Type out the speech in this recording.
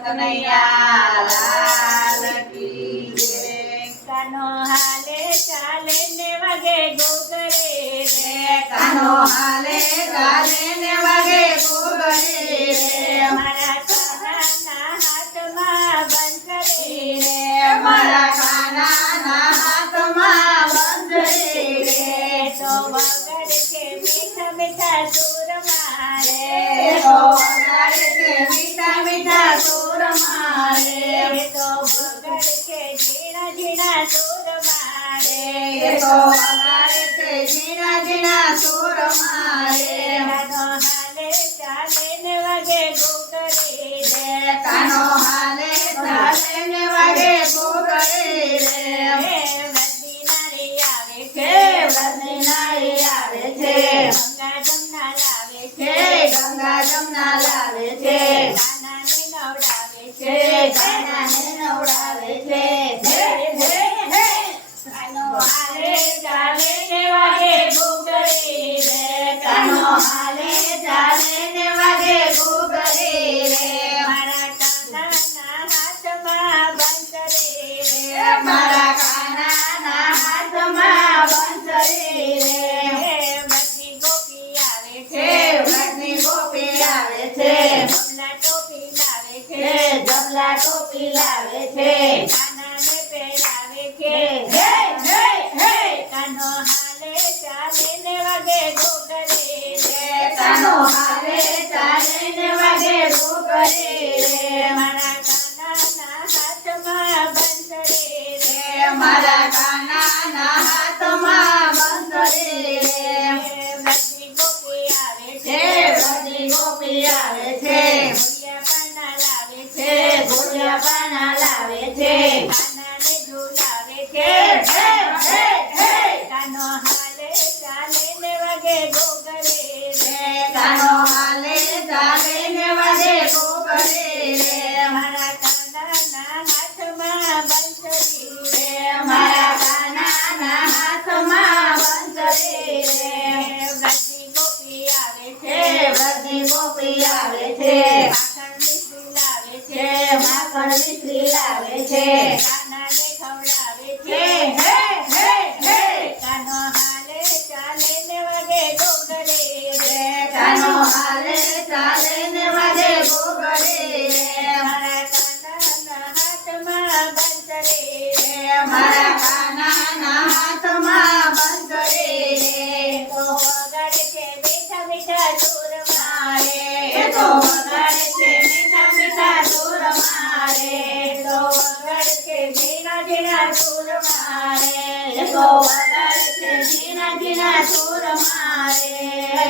કનૈયા લાલ કી જય। કાનો હાલે ચાલે ને વાગે ઘૂઘરે રે, કાનો હાલે ચાલે ને વાગે ઘૂઘરે રે, મારા કાનાના હાથમાં બંસરી રે, મારા કાનાના હાથમાં બંસરી રે, તો વગર છે મીઠા મીઠા સુર મારે, તો વગાડે છે મીઠા મીઠા સુર મારે, તો વગર છે ઝીણા ઝીણા સુર મારે, તો વગાડે છે ઝીણા ઝીણા સુર મારે, કાનો હાલે ચાલે ને વાગે ઘૂઘરે રે, કાનો હાલે ચાલે ને વાગે ઘૂઘરે રે, વ્રતની નારી આવે છે, વ્રતની નારી આવે છે, ગંગા જમના લાવે છે, ગંગા જમના લાવે છે, કાનાને નવડાવે છે, કાનાને નવડાવે છે, હે હે હે કાનો હાલે ચાલે ને વાગે ઘૂઘરે રે, કાનો હાલે ચાલે ને વાગે ઘૂઘરે રે, મારા કાનાના હાથમાં બંસરી રે, મારા કાનાના હાથમાં બંસરી રે, વ્રતની ગોપી આવે છે, વ્રતની ગોપી આવે છે, જમલા ટોપી લાવે છે, જબલા ટોપી લાવે છે, કાનાને પહેરાવે છે, હે હે હે કાનો હાલે ચાલે ને વાગે ઘૂઘરે રે, કાનો હાલે ચાલે ને વાગે ઘૂઘરે રે, મારા કાનાના હાથમાં બંસરી રે, મારા કાનાના હાથમાં બંસરી રે, વ્રતની ગોપી આવે હે છે, વ્રતની ગોપી આવે છે, ભૂલિયા પાના લાવે છે, ભૂલિયા પાના લાવે છે, કાનાને ઝુલાવે છે, હે હે હે કાનો હાલે ચાલે ને વાગે ઘૂઘરે રે, કાનો હાલે ચાલે ને વાગે ઘૂઘરે રે, મારા કાનાના હાથમાં બંસરી રે, મારા કાનાના હાથમાં બંસરી રે, વ્રતની ગોપી આવે છે, વ્રતની ગોપી આવે છે, માખણ મિશ્રી લાવે છે, માખણ મિશ્રી લાવે છે, કાનાને ખવડાવે હે છે, હે હે હે કાનો હાલે ચાલે ને વાગે ઘૂઘરે રે, કાનો હાલે ચાલે ને વાગે ઘૂઘરે રે, મારા કાનાના હાથમાં બંસરી રે, મારા કાનાના હાથમાં બંસરી રે, તો વગાડે છે મીઠા મીઠા સુર મારે તો વગાડે છે મીઠા મીઠા સુર મારે, તો વગાડે છે ઝીણા ઝીણા સુર મારે તો વગાડે છે ઝીણા ઝીણા સુર મારે,